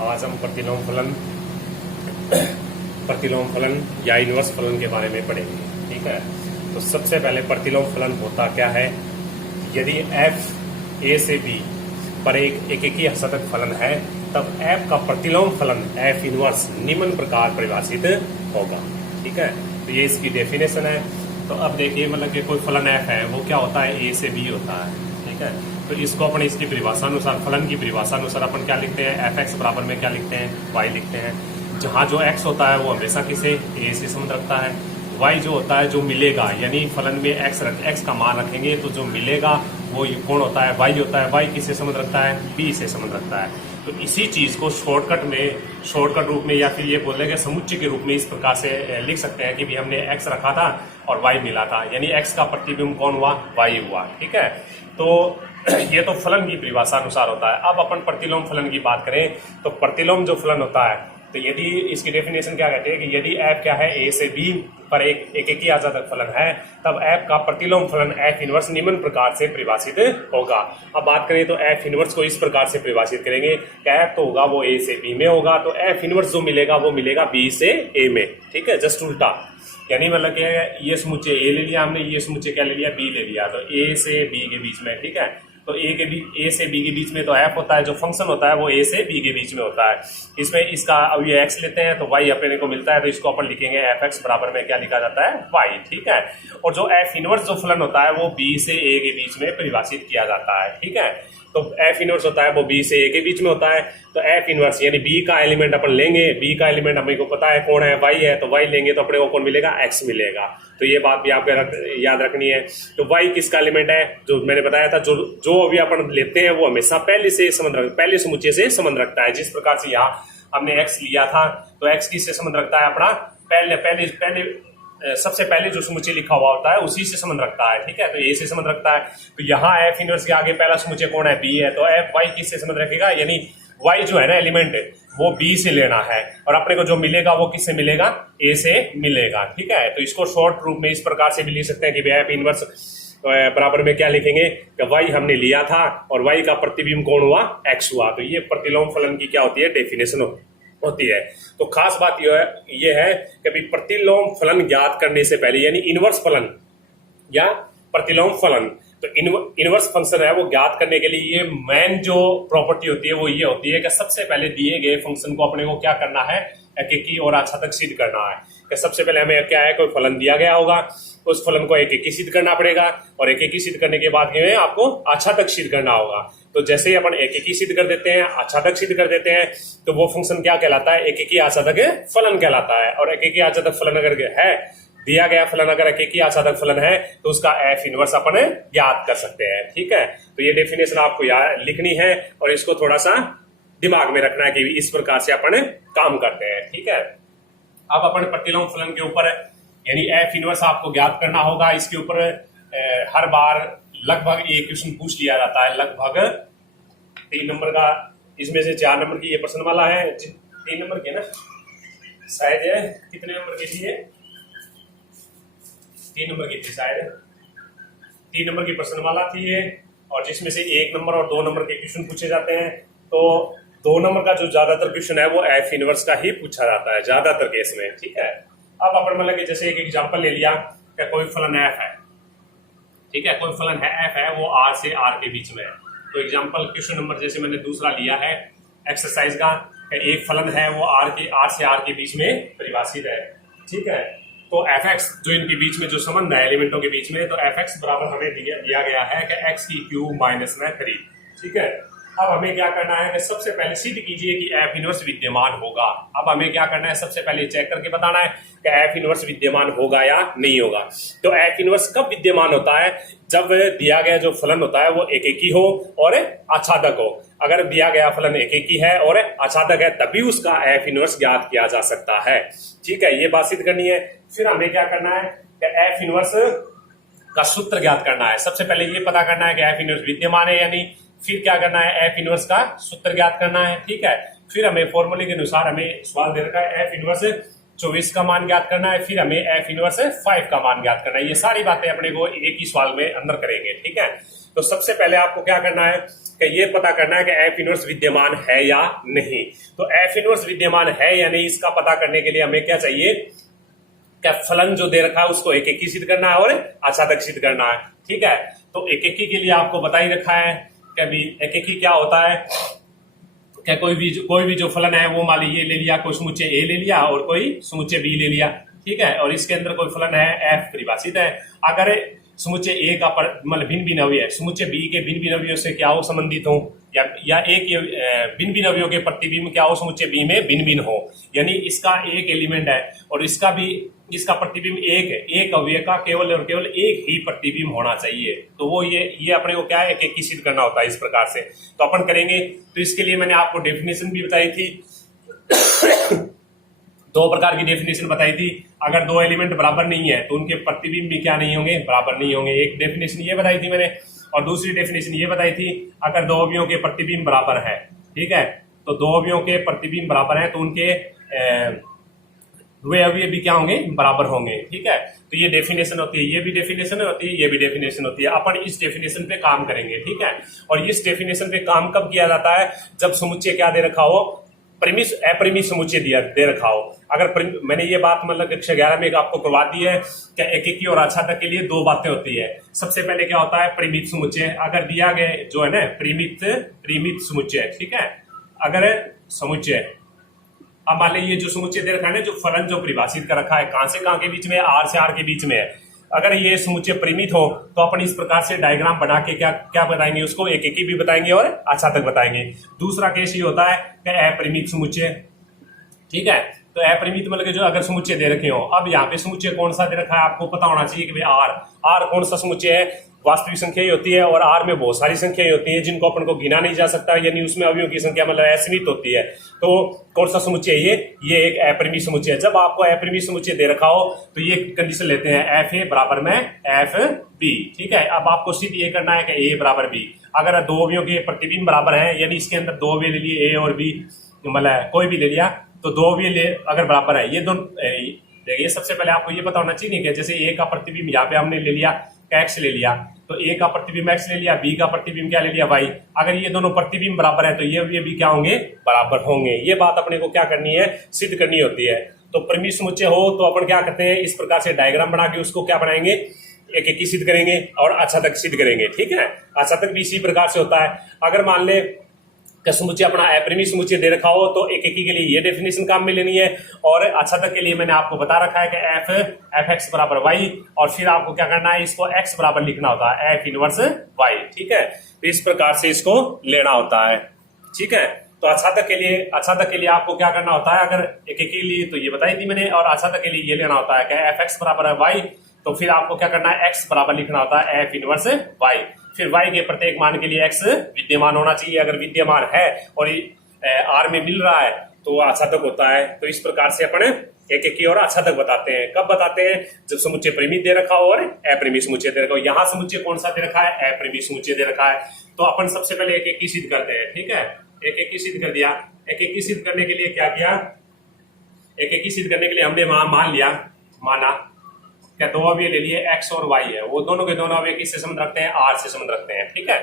आज हम प्रतिलोम फलन या इनवर्स फलन के बारे में पढ़ेंगे। ठीक है, तो सबसे पहले प्रतिलोम फलन होता क्या है। यदि f a से b पर एक ही असतत फलन है तब f का प्रतिलोम फलन f इनवर्स निम्न प्रकार परिभाषित होगा। ठीक है, तो ये इसकी डेफिनेशन है। तो अब देखिए, मतलब कि कोई फलन f है वो क्या होता है, a से b होता है। ठीक है, तो इसको अपन इसकी परिभाषा अनुसार, फलन की परिभाषा अनुसार अपन क्या लिखते हैं, fx बराबर में क्या लिखते हैं, y लिखते हैं। जहाँ जो x होता है वो हमेशा किसे, a से संबंध रखता है। y जो होता है जो मिलेगा, यानी फलन में x का मान रखेंगे तो जो मिलेगा वो कौन होता है, y होता है। y किससे संबंध रखता है, b से संबंध रखता है। तो इसी चीज को शॉर्टकट रूप में या फिर ये बोलेंगे समुच्चय के रूप में इस प्रकार से लिख सकते हैं कि भी हमने x रखा था और y मिला था, यानी x का प्रतिबिंब कौन हुआ, y हुआ। ठीक है, तो ये तो फलन की परिभाषा अनुसार होता है। अब अपन प्रतिलोम फलन की बात करें तो प्रतिलोम जो फलन होता है, तो यदि इसकी डेफिनेशन क्या कहते हैं कि यदि f क्या है, a से b पर एक ही आजादक फलन है तब f का प्रतिलोम फलन f इनवर्स निम्न प्रकार से परिभाषित होगा। अब बात करें तो f इनवर्स को इस प्रकार से परिभाषित करेंगे कि f तो होगा वो a से b में होगा, तो f इनवर्स जो मिलेगा वो मिलेगा b से a में। ठीक है, जस्ट उल्टा, यानी मतलब क्या है, ये समुच्चय a ले लिया हमने, ये समुच्चय क्या ले लिया, b ले लिया, तो a से b के बीच में। ठीक है, तो a से b के बीच में तो f होता है, जो फंक्शन होता है वो a से b के बीच में होता है। इसमें इसका अब ये x लेते हैं तो y अपने को मिलता है, तो इसको अपन लिखेंगे fx बराबर में क्या लिखा जाता है, y। ठीक है, और जो f इनवर्स जो फलन होता है वो b से a के बीच में परिभाषित किया जाता है। ठीक है, तो f इनवर्स होता है वो b से a के बीच में होता है, तो f इनवर्स यानी b का एलिमेंट अपन लेंगे, b का एलिमेंट हमें को पता है कौन है, y है, तो y लेंगे तो अपने को कौन मिलेगा, x मिलेगा। तो ये बात भी आपको याद रखनी है। तो y किसका एलिमेंट है, जो मैंने बताया था, जो अभी अपन लेते हैं वो हमेशा पहले समुच्चय से संबंध रखता है। जिस प्रकार से यहाँ हमने x लिया था तो x किससे संबंध रखता है, अपना पहले सबसे पहले जो समुच्चय लिखा हुआ होता है उसी से संबंध रखता है। ठीक है, तो a से संबंध रखता है। तो यहाँ f इनवर्स के आगे पहला समुच्चय कौन है, b है, तो f y किससे संबंध रखेगा, यानी y जो है ना एलिमेंट वो b से लेना है, और अपने को जो मिलेगा वो किससे मिलेगा, a से मिलेगा। ठीक है, तो इसको शॉर्ट रूप में इस प्रकार से भी लिख सकते हैं कि f इनवर्स बराबर में क्या लिखेंगे कि y हमने लिया था और y का प्रतिबिंब कौन हुआ, x हुआ। तो ये प्रतिलोम फलन की क्या होती है, डेफिनेशन होती है। तो खास बात ये है कि भी प्रतिलोम फलन ज्ञात करने से पहले, यानी इनवर्स फलन या प्रतिलोम फलन, तो इनवर्स फंक्शन है वो ज्ञात करने के लिए ये मेन जो प्रॉपर्टी होती है वो ये होती है कि सबसे पहले दिए गए फंक्शन को अपने को क्या करना है, एकेकी और आच्छादक सिद्ध करना है। कि सबसे पहले हमें क्या है, कोई फलन दिया गया होगा, उस फलन को एकेकी सिद्ध करना पड़ेगा, और एकेकी सिद्ध करने के बाद में आपको आच्छादक सिद्ध करना होगा। तो जैसे ही अपन एकेकी सिद्ध कर देते हैं, आच्छादक सिद्ध कर देते हैं, तो वो फंक्शन क्या कहलाता है, एकेकी आच्छादक फलन कहलाता है। और एकेकी आच्छादक फलन अगर है, दिया गया फलन अगर एकेकी आच्छादक फलन है तो उसका f इनवर्स अपन ज्ञात कर सकते हैं। ठीक है, तो ये डेफिनेशन आपको लिखनी है और इसको थोड़ा सा दिमाग में रखना है कि इस प्रकार से अपन काम करते हैं। ठीक है, अब अपन प्रतिलोम फलन के ऊपर यानी f इनवर्स आपको ज्ञात करना होगा। इसके ऊपर हर बार लगभग एक क्वेश्चन पूछ लिया जाता है, लगभग 3 नंबर का, इसमें से 4 नंबर की ये प्रश्नमाला है, 3 नंबर की ना शायद है, कितने नंबर की थी ये, 3 नंबर की थी शायद, 3 नंबर की प्रश्नमाला थी ये, और जिसमें से 1 नंबर और 2 नंबर के क्वेश्चन पूछे जाते हैं। तो 2 नंबर का जो ज्यादातर क्वेश्चन है वो f इनवर्स का ही पूछा जाता है ज्यादातर केस में। ठीक है, अब अपन मतलब कि जैसे एक एग्जांपल ले लिया कि कोई फलन f है। ठीक है, कोई फलन है f है, वो r से r के बीच में है। तो एग्जांपल क्वेश्चन नंबर जैसे मैंने दूसरा लिया है एक्सरसाइज का, एक फलन है वो r से r के बीच में परिभाषित है। ठीक है, तो fx जो इनके बीच में जो संबंध है एलिमेंटों के बीच में, तो fx बराबर हमें दिया गया है कि x की क्यूब माइनस में 3। ठीक है, अब हमें क्या करना है कि सबसे पहले सिद्ध कीजिए कि f इनवर्स विद्यमान होगा। अब हमें क्या करना है, सबसे पहले चेक करके बताना है कि f इनवर्स विद्यमान होगा या नहीं होगा। तो f इनवर्स कब विद्यमान होता है, जब दिया गया जो फलन होता है वो एकेकी हो और आच्छादक हो। अगर दिया गया फलन एकेकी है और आच्छादक है तभी उसका f इनवर्स ज्ञात किया जा सकता है। ठीक है, ये बात सिद्ध करनी है। फिर हमें क्या करना है कि f इनवर्स का सूत्र ज्ञात करना है। सबसे पहले ये पता करना है कि f इनवर्स विद्यमान है या नहीं, फिर क्या करना है, f इनवर्स का सूत्र ज्ञात करना है। ठीक है, फिर हमें फॉर्मूले के अनुसार हमें सवाल दे रखा है f इनवर्स 24 का मान ज्ञात करना है, फिर हमें f इनवर्स 5 का मान ज्ञात करना है। ये सारी बातें अपने को एक ही सवाल में अंदर करेंगे। ठीक है, तो सबसे पहले आपको क्या करना है कि ये पता करना है कि एफ इनवर्स विद्यमान है या नहीं। तो एफ इनवर्स विद्यमान है या नहीं इसका पता करने के लिए हमें क्या चाहिए, क्या फलन जो दे रखा है उसको एक एक सिद्ध करना है और आच्छादक सिद्ध करना है। ठीक है, तो एक एक के लिए आपको बता ही रखा है कि अभी एक एक क्या होता है, क्या कोई भी जो फलन है वो मान लीजिए ले लिया, कोई समुच्चय ए ले लिया और कोई समुच्चय बी ले लिया। ठीक है, और इसके अंदर कोई फलन है एफ परिभाषित है। अगर समुच्चय ए का मतलब भिन्न भिन्न अवयव है, समुच्चय बी के भिन्न भिन्न अवयव से क्या हो संबंधित हो, या ए के भिन्न भिन्न अवयव के प्रतिबिंब क्या हो समुच्चय बी में भिन्न भिन्न हो, यानी इसका एक एलिमेंट है और इसका प्रतिबिंब एक अवयव का केवल और केवल एक ही प्रतिबिंब होना चाहिए। तो वो ये अपने को क्या है एक एक सिद्ध करना होता है इस प्रकार से। तो अपन करेंगे, तो इसके लिए मैंने आपको डेफिनेशन भी बताई थी दो प्रकार की डेफिनेशन बताई थी। अगर दो एलिमेंट बराबर नहीं है तो उनके प्रतिबिंब भी क्या नहीं होंगे, बराबर नहीं होंगे। एक डेफिनेशन ये बताई थी मैंने, और दूसरी डेफिनेशन ये बताई थी अगर दो अवयवों के प्रतिबिंब बराबर है। ठीक है, तो दो अवयवों के प्रतिबिंब बराबर है तो उनके वे अवयव भी क्या होंगे, बराबर होंगे। ठीक है, तो ये डेफिनेशन होती है, ये भी डेफिनेशन होती है, ये भी डेफिनेशन होती है। अपन इस डेफिनेशन पे काम करेंगे। ठीक है, और इस डेफिनेशन पे काम कब किया जाता है, जब समुच्चय क्या दे रखा हो, परिमित अपरिमित समुच्चय दे रखा हो। अगर मैंने ये बात मतलब कक्षा 11 में आपको करवा दी है कि एकेकी और आच्छादक के लिए दो बातें होती है। सबसे पहले क्या होता है, परिमित समुच्चय। अगर दिया गया जो है ना परिमित समुच्चय, ठीक है, अगर समुच्चय अब मान लीजिए जो समुच्चय दे रखा है ना, जो फलन जो परिभाषित कर रखा है कहां से कहां के बीच में, आर से आर के बीच में है, अगर ये समुच्चय परिमित हो तो अपन इस प्रकार से डायग्राम बना के क्या बताएंगे, उसको एक एक भी बताएंगे और आच्छादक बताएंगे। दूसरा केस ये होता है कि अपरिमित समुच्चय। ठीक है, तो अपरिमित मतलब जो अगर समुच्चय दे रखे हो, अब यहाँ पे समुच्चय कौन सा दे रखा है आपको पता होना चाहिए कि भाई आर कौन सा समुच्चय है, वास्तविक संख्या ही होती है और आर में बहुत सारी संख्याएं होती हैं जिनको अपन को गिना नहीं जा सकता, यानी उसमें अवयवों की संख्या मतलब असीमित होती है। तो कौन सा समुच्चय है ये एक अपरिमित समुच्चय है। जब आपको अपरिमित समुच्चय दे रखा हो तो ये कंडीशन लेते हैं एफ ए बराबर में एफ बी। ठीक है, अब आपको सिर्फ ये करना है कि ए बराबर बी। अगर दो अवयवों के प्रतिबिंब बराबर है, यानी इसके अंदर दो अवयव ले लिए ए और बी, मतलब कोई भी ले लिया, तो दो अवयव अगर बराबर है, ये दोनों देखिए सबसे पहले आपको ये पता होना चाहिए कि जैसे ए का प्रतिबिंब यहाँ पे हमने ले लिया एक्स ले लिया, तो ए का प्रतिबिंब एक्स ले लिया, बी का प्रतिबिंब क्या ले लिया वाई। अगर ये दोनों प्रतिबिंब बराबर है तो ये भी क्या होंगे, बराबर होंगे। ये बात अपने को क्या करनी है, सिद्ध करनी होती है। तो परिमित समुच्चय हो तो अपन क्या करते हैं, इस प्रकार से डायग्राम बना के उसको क्या बनाएंगे, एक एक सिद्ध करेंगे और आच्छादक सिद्ध करेंगे। ठीक है, आच्छादक भी इसी प्रकार से होता है। अगर मान ले समुच्चय अपना अपरिमित समुच्चय दे रखा हो तो एक के लिए ये डेफिनेशन काम में लेनी है, और आच्छादक के लिए मैंने आपको बता रखा है कि एफ एक्स बराबर वाई, और फिर आपको क्या करना है, इसको एक्स बराबर लिखना होता है एफ इनवर्स वाई। ठीक है, तो इस प्रकार से इसको लेना होता है। ठीक है, तो आच्छादक के लिए आपको क्या करना होता है, अगर एक के लिए तो ये बताई थी मैंने, और आच्छादक के लिए ये लेना होता है कि एफ एक्स बराबर है वाई, तो फिर आपको क्या करना है, एक्स बराबर लिखना होता है एफ इनवर्स वाई। फिर y के प्रत्येक मान के लिए x विद्यमान होना चाहिए। अगर विद्यमान है और r में मिल रहा है तो आच्छादक होता है। तो इस प्रकार से अपन एक एक की और आच्छादक बताते हैं। कब बताते हैं, जब समुच्चय परिमित दे रखा हो और अपरिमित समुच्चय दे रखा हो। यहाँ समुच्चय कौन सा दे रखा है, अपरिमित समुच्चय दे रखा है। तो अपन सबसे पहले एक एक की सिद्ध करते हैं। ठीक है, एक एक की सिद्ध कर दिया। एक एक की सिद्ध करने के लिए क्या किया, एक एक की सिद्ध करने के लिए हमने माना क्या दो अवयव ले लिए x और y है, वो दोनों के दोनों अवयव किससे संबंध रखते हैं, r से संबंध रखते हैं। ठीक है,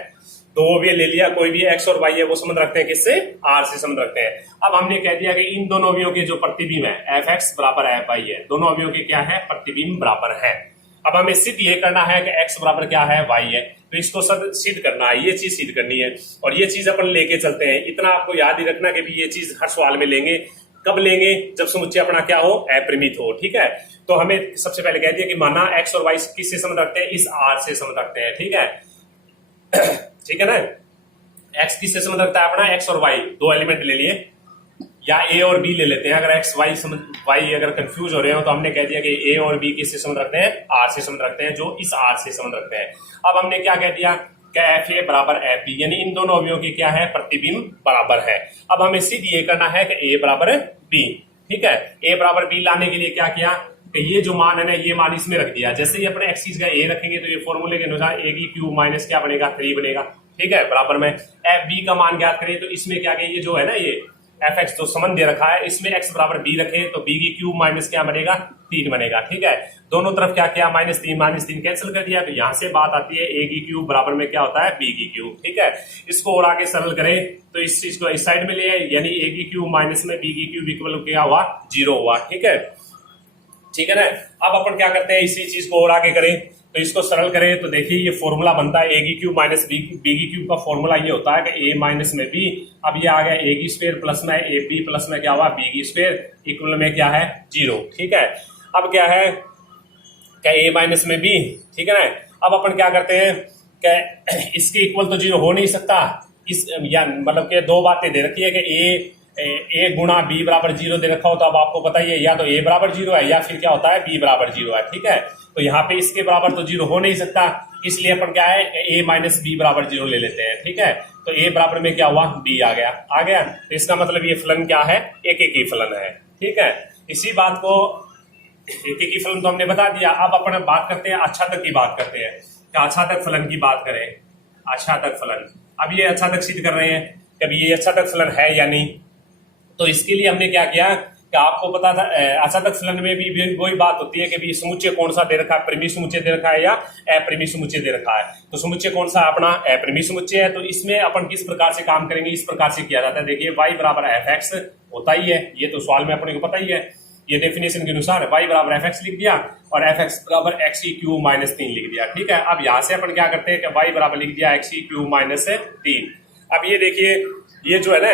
दो अवयव ले लिया, कोई भी x और y है वो संबंध रखते हैं किससे, r से संबंध रखते हैं। अब हमने कह दिया कि इन दोनों अवयवों के जो प्रतिबिंब है एफ एक्स बराबर एफ वाई है, दोनों अवयवों के क्या है, प्रतिबिंब बराबर है। अब हमें सिद्ध ये करना है कि x बराबर क्या है, y है, तो इसको सिद्ध करना है, ये चीज सिद्ध करनी है, और ये चीज अपन लेके चलते हैं। इतना आपको याद ही रखना कि भी ये चीज हर सवाल में लेंगे। कब लेंगे, जब समुच्चय अपना क्या हो, अपरिमित हो। ठीक है, तो हमें सबसे पहले कह दिया कि माना x और y किससे संबंध रखते हैं, इस r से संबंध रखते हैं। ठीक है, ठीक है ना, x किससे संबंध रखता है अपना, x और y दो एलिमेंट ले लिए, या a और b ले लेते हैं। अगर x y अगर कंफ्यूज हो रहे हो तो हमने कह दिया कि a और b किससे संबंध रखते हैं, r से संबंध रखते हैं, जो इस r से संबंध रखते हैं। अब हमने क्या कह दिया कि एफ ए बराबर एफ बी, यानी इन दोनों अवयवों की क्या है, प्रतिबिंब बराबर है। अब हमें सिद्ध ये करना है कि ए बराबर बी। ठीक है, ए बराबर बी लाने के लिए क्या किया कि ये जो मान है ना, ये मान इसमें रख दिया। जैसे ही अपने एक्सिस का ए रखेंगे तो ये फॉर्मूले के अनुसार ए की क्यूब माइनस क्या बनेगा, 3 बनेगा। ठीक है, बराबर में एफ बी का मान ज्ञात करें तो इसमें क्या कहें, ये जो है ना, ये एफ एक्स जो संबंध दे रखा है, इसमें एक्स बराबर बी रखे तो बी की क्यूब माइनस क्या बनेगा 3 बनेगा। ठीक है, दोनों तरफ क्या किया, -3 कैंसिल कर दिया, तो यहां से बात आती है a की क्यूब बराबर में क्या होता है, b की क्यूब। ठीक है, इसको और आगे सरल करें तो इस चीज को इस साइड में लिए, यानी a की क्यूब माइनस में b की क्यूब इक्वल क्या हुआ, 0 हुआ। ठीक है, ठीक है ना। अब अपन क्या करते हैं, इसी चीज को और आगे करें तो इसको सरल करें तो देखिए ये फॉर्मूला बनता है a की क्यूब माइनस b की क्यूब का फॉर्मूला ये होता है कि a माइनस में b, अब ये आ गया a की स्क्वायर प्लस में a b प्लस में क्या हुआ b की स्क्वायर इक्वल में क्या है 0। ठीक है, अब क्या है क्या a माइनस में b, ठीक है ना। अब अपन क्या करते हैं क्या इसके इक्वल तो 0 हो नहीं सकता, इस या मतलब कि दो बातें दे रखी है कि a गुणा b बराबर 0 दे रखा हो, तो अब आपको पता ही है या तो a बराबर 0 है या फिर क्या होता है b बराबर 0 है। ठीक है, तो यहाँ पे इसके बराबर तो 0 हो नहीं सकता, इसलिए अपन क्या है a माइनस b बराबर 0 ले लेते हैं। ठीक है, तो a बराबर में क्या हुआ, b आ गया। तो इसका मतलब ये फलन क्या है, एक ही फलन है। ठीक है, इसी बात को एक ही फलन तो हमने बता दिया। अब अपन बात करते हैं आच्छादक की बात करते हैं, क्या आच्छादक फलन की बात करें, आच्छादक फलन। अब ये आच्छादक सिद्ध कर रहे हैं कभी ये आच्छादक फलन है या नहीं, तो इसके लिए हमने क्या किया कि आपको पता था आच्छादक फलन में भी वही बात होती है कि भी समुच्चय कौन सा दे रखा है, परिमेय समुच्चय दे रखा है या अपरिमेय समुच्चय दे रखा है। तो समुच्चय कौन सा है, अपना अपरिमेय समुच्चय है। तो इसमें अपन किस प्रकार से काम करेंगे, इस प्रकार से किया जाता है। देखिए y बराबर fx होता ही है, ये तो सवाल में अपने को पता ही है, ये डेफिनेशन के अनुसार y बराबर fx लिख दिया और fx बराबर x की क्यूब माइनस 3 लिख दिया। ठीक है, अब यहाँ से अपन क्या करते हैं कि y बराबर लिख दिया x की क्यूब माइनस 3। अब ये देखिए ये जो है ना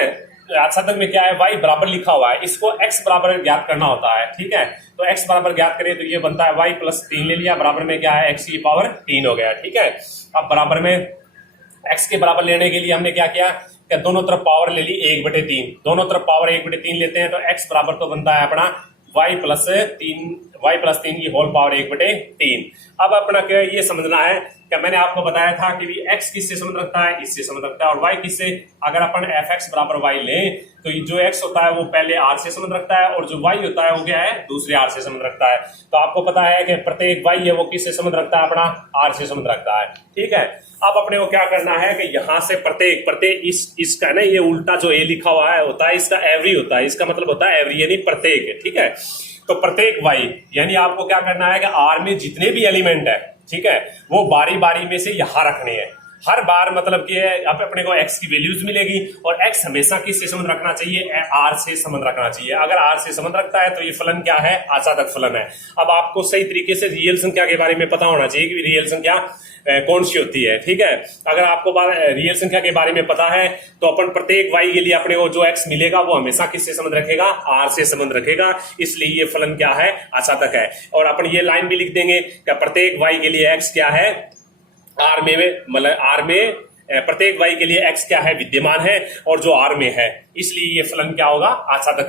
आच्छादक में क्या है, y बराबर लिखा हुआ है, इसको x बराबर ज्ञात करना होता है। ठीक है, तो x बराबर ज्ञात करें तो ये बनता है y प्लस 3 ले लिया, बराबर में क्या है x की पावर 3 हो गया। ठीक है, अब बराबर में x के बराबर लेने के लिए हमने क्या किया कि दोनों तरफ पावर ले ली 1/3, दोनों तरफ पावर 1/3 लेते हैं तो x बराबर तो बनता है अपना y प्लस 3 की होल पावर 1/3। अब अपना क्या ये समझना है कि मैंने आपको बताया था कि x किससे संबंध रखता है, इससे संबंध रखता है, और y किससे, अगर अपन fx बराबर y लें तो जो x होता है वो पहले r से संबंध रखता है और जो y होता है वो क्या है, दूसरे r से संबंध रखता है। तो आपको पता है कि प्रत्येक y है वो किससे संबंध रखता है, अपना r से संबंध रखता है। ठीक है, अब अपने को क्या करना है कि यहाँ से प्रत्येक इसका ना ये उल्टा जो a लिखा हुआ है होता है इसका एवरी होता है, इसका मतलब होता है एवरी यानी प्रत्येक। ठीक है, तो प्रत्येक y यानी आपको क्या करना है कि r में जितने भी एलिमेंट है, ठीक है, वो बारी बारी में से यहाँ रखने हैं। हर बार मतलब कि अब अपने को x की वैल्यूज मिलेगी और x हमेशा किससे संबंध रखना चाहिए, r से संबंध रखना चाहिए। अगर r से संबंध रखता है तो ये फलन क्या है, आच्छादक फलन है। अब आपको सही तरीके से रियल संख्या के बारे में पता होना चाहिए कि रियल संख्या कौन सी होती है। ठीक है, अगर आपको रियल संख्या के बारे में पता है तो अपन प्रत्येक y के लिए अपने को जो x मिलेगा वो हमेशा किससे संबंध रखेगा, r से संबंध रखेगा, इसलिए ये फलन क्या है, आच्छादक है। और अपन ये लाइन भी लिख देंगे कि प्रत्येक y के लिए x क्या है, r में मतलब r में प्रत्येक y के लिए x क्या है, विद्यमान है, और जो r में है, इसलिए ये फलन क्या होगा, आच्छादक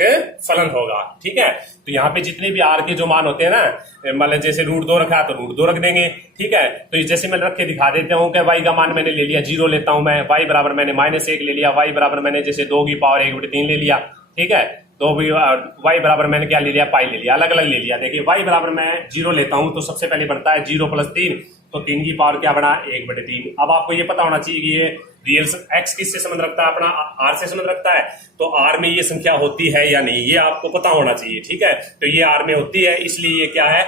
फलन होगा। ठीक है, तो यहाँ पे जितने भी r के जो मान होते हैं ना, मतलब जैसे √2 रखा है तो √2 रख देंगे। ठीक है, तो जैसे मैं रख के दिखा देता हूँ कि y का मान मैंने ले लिया 0 लेता हूँ मैं, y बराबर मैंने -1 ले लिया, y बराबर मैंने जैसे 2 की पावर 1/3 ले लिया। ठीक है, तो y बराबर मैंने क्या ले लिया, पाई ले लिया, अलग अलग ले लिया। देखिए y बराबर मैं 0 लेता हूं तो सबसे पहले बनता है 0 + 3, तो 3 की पावर क्या बना, 1/3। अब आपको ये पता होना चाहिए कि ये रियल x किससे संबंध रखता है, अपना r से संबंध रखता है, तो r में ये संख्या होती है या नहीं ये आपको पता होना चाहिए। ठीक है, तो ये r में होती है, इसलिए ये क्या है,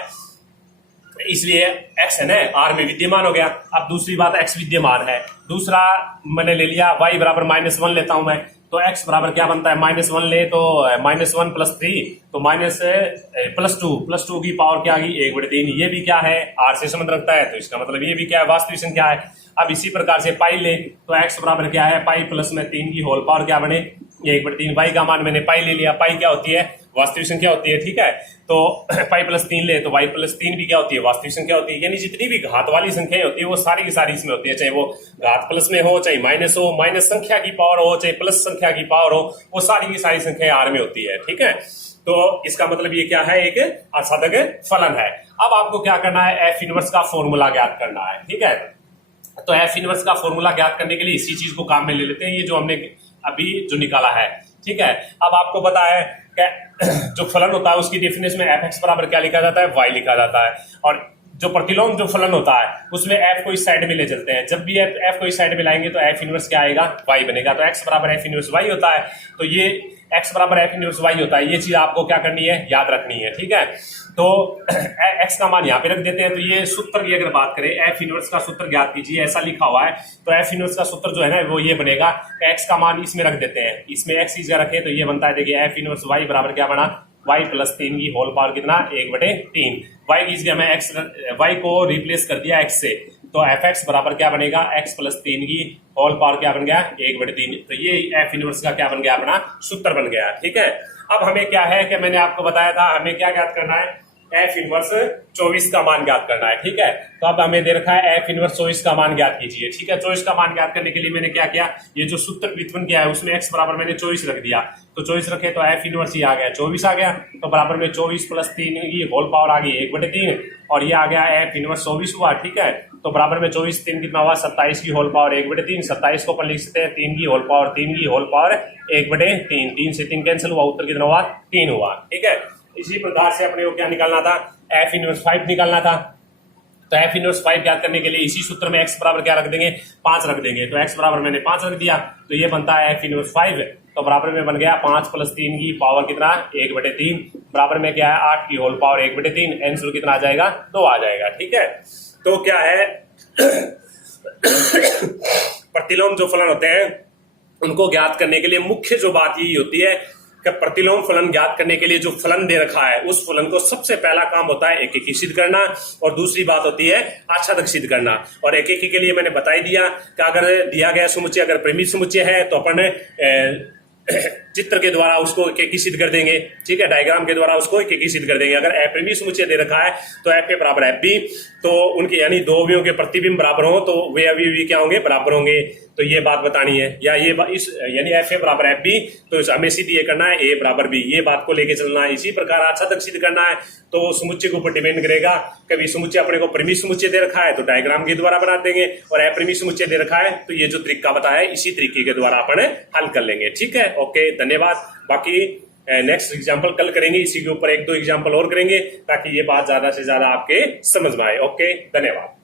इसलिए x है ना r में विद्यमान हो गया। अब दूसरी बात x विद्यमान है, दूसरा मैंने ले लिया y बराबर -1 लेता हूं मैं, तो x बराबर क्या बनता है, -1 ले तो -1 + 3 तो +2 की पावर क्या आ गई, 1/3। ये भी क्या है, r से संबंध रखता है, तो इसका मतलब ये भी क्या है, वास्तविक संख्या है। अब इसी प्रकार से पाई ले तो x बराबर क्या है, पाई प्लस में 3 की होल पावर क्या बने, 1/3। y का मान मैंने पाई ले लिया, पाई क्या होती है, वास्तविक संख्या होती है। ठीक है, तो पाई प्लस 3 ले तो y प्लस 3 भी क्या होती है, वास्तविक संख्या होती है। यानी जितनी भी घात वाली संख्याएं होती है वो सारी की सारी इसमें होती है, चाहे वो घात प्लस में हो, चाहे माइनस हो, माइनस संख्या की पावर हो, चाहे प्लस संख्या की पावर हो, वो सारी की सारी संख्याएं r में होती है। ठीक है, तो इसका मतलब ये क्या है, एक आच्छादक फलन है। अब आपको क्या करना है, f इनवर्स का फॉर्मूला ज्ञात करना है। ठीक है, तो f इनवर्स का फॉर्मूला ज्ञात करने के लिए इसी चीज को काम में ले लेते हैं, ये जो हमने अभी जो निकाला है। ठीक है, अब आपको पता है कि जो फलन होता है उसकी डेफिनेशन में fx बराबर क्या लिखा जाता है, y लिखा जाता है, और जो प्रतिलोम जो फलन होता है उसमें एफ को इस साइड में ले चलते हैं। जब भी एफ को इस साइड में लाएंगे तो एफ इनवर्स क्या आएगा, वाई बनेगा। तो एक्स बराबर एफ इनवर्स वाई होता है। तो ये एक्स बराबर एफ इनवर्स वाई होता है। ये चीज आपको क्या करनी है, याद रखनी है, ठीक है। तो एक्स का मान यहाँ पे रख देते हैं। तो ये सूत्र की अगर बात करें, एफ इनवर्स का सूत्र ज्ञात कीजिए, ऐसा लिखा हुआ है। तो एफ इनवर्स का सूत्र जो है ना वो ये बनेगा, एक्स का मान इसमें रख देते हैं, इसमें एक्स इस रखें तो ये बनता है, देखिए एफ इनवर्स वाई बराबर क्या बना, y प्लस 3 की होल पावर कितना, 1/3। y की जगह मैं x y को रिप्लेस कर दिया x से, तो एफ एक्स बराबर क्या बनेगा, x प्लस 3 की होल पावर क्या बन गया, 1/3। तो ये एफ इनवर्स का क्या बन गया, अपना सूत्र बन गया, ठीक है। अब हमें क्या है कि मैंने आपको बताया था हमें क्या ज्ञात करना है, एफ इनवर्स 24 का मान ज्ञात करना है, ठीक है। तो अब हमें दे रखा है एफ इनवर्स 24 का मान ज्ञात कीजिए, ठीक है। 24 का मान ज्ञात करने के लिए मैंने क्या किया, ये जो सूत्र व्युत्पन्न किया है उसमें एक्स बराबर मैंने 24 रख दिया। तो 24 रखे तो एफ इनवर्स ही आ गया 24 आ गया। तो बराबर में 24 प्लस 3 की होल पावर आ गई 1/3 और ये आ गया एफ इनवर्स 24 हुआ, ठीक है। तो बराबर में 24 3 कितना हुआ, 27 की होल पावर 1/3। 27 को अपन लिख सकते हैं 3 की होल पावर 3 की होल पावर 1/3। 3 से 3 कैंसिल हुआ, उत्तर कितना हुआ, 3 हुआ, ठीक है। इसी प्रकार से अपने को क्या निकालना था, एफ इनवर्स 5 निकालना था। तो एफ इनवर्स 5 ज्ञात करने के लिए इसी सूत्र में एक्स बराबर क्या रख देंगे, 5 रख देंगे। तो एक्स बराबर मैंने 5 रख दिया, तो ये बनता है एफ इनवर्स 5। तो बराबर में बन गया 5 प्लस 3 की पावर कितना, 1/3। बराबर में क्या है, 8 की होल पावर 1/3। आंसर कितना आ जाएगा, 2 आ जाएगा, ठीक है। तो क्या है प्रतिलोम जो फलन होते हैं उनको ज्ञात करने के लिए मुख्य जो बात यही होती है कि प्रतिलोम फलन ज्ञात करने के लिए जो फलन दे रखा है उस फलन को सबसे पहला काम होता है एकीकी सिद्ध करना, और दूसरी बात होती है आच्छादक सिद्ध करना। और एकीकी के लिए मैंने बता ही दिया कि अगर दिया गया समुच्चय अगर परिमित समुच्चय है तो अपन चित्र के द्वारा उसको एकीकी सिद्ध कर देंगे, ठीक है। डायग्राम के द्वारा उसको एकीकी सिद्ध कर देंगे। अगर अपरिमेय समुच्चय दे रखा है तो एफ ए बराबर एफ बी, तो उनके यानी दो अवयवों के प्रतिबिंब बराबर हो तो वे अवयव भी क्या होंगे, बराबर होंगे। तो ये बात बतानी है, या ये इस यानी एफ ए बराबर एफ बी, तो हमें सिद्ध ये करना है ए बराबर बी, ये बात को लेके चलना है। इसी प्रकार आच्छादक सिद्ध करना है तो समुच्चय के ऊपर डिपेंड करेगा। कभी समुच्चय अपने को परिमित समुच्चय दे रखा है तो डायग्राम के द्वारा बना देंगे, और अपरिमेय समुच्चय दे रखा है तो ये जो तरीका बताया है इसी तरीके के द्वारा अपन हल कर लेंगे, ठीक है। ओके, धन्यवाद। बाकी नेक्स्ट एग्जाम्पल कल करेंगे, इसी के ऊपर 1-2 एग्जाम्पल और करेंगे ताकि ये बात ज्यादा से ज्यादा आपके समझ में आए। ओके, धन्यवाद।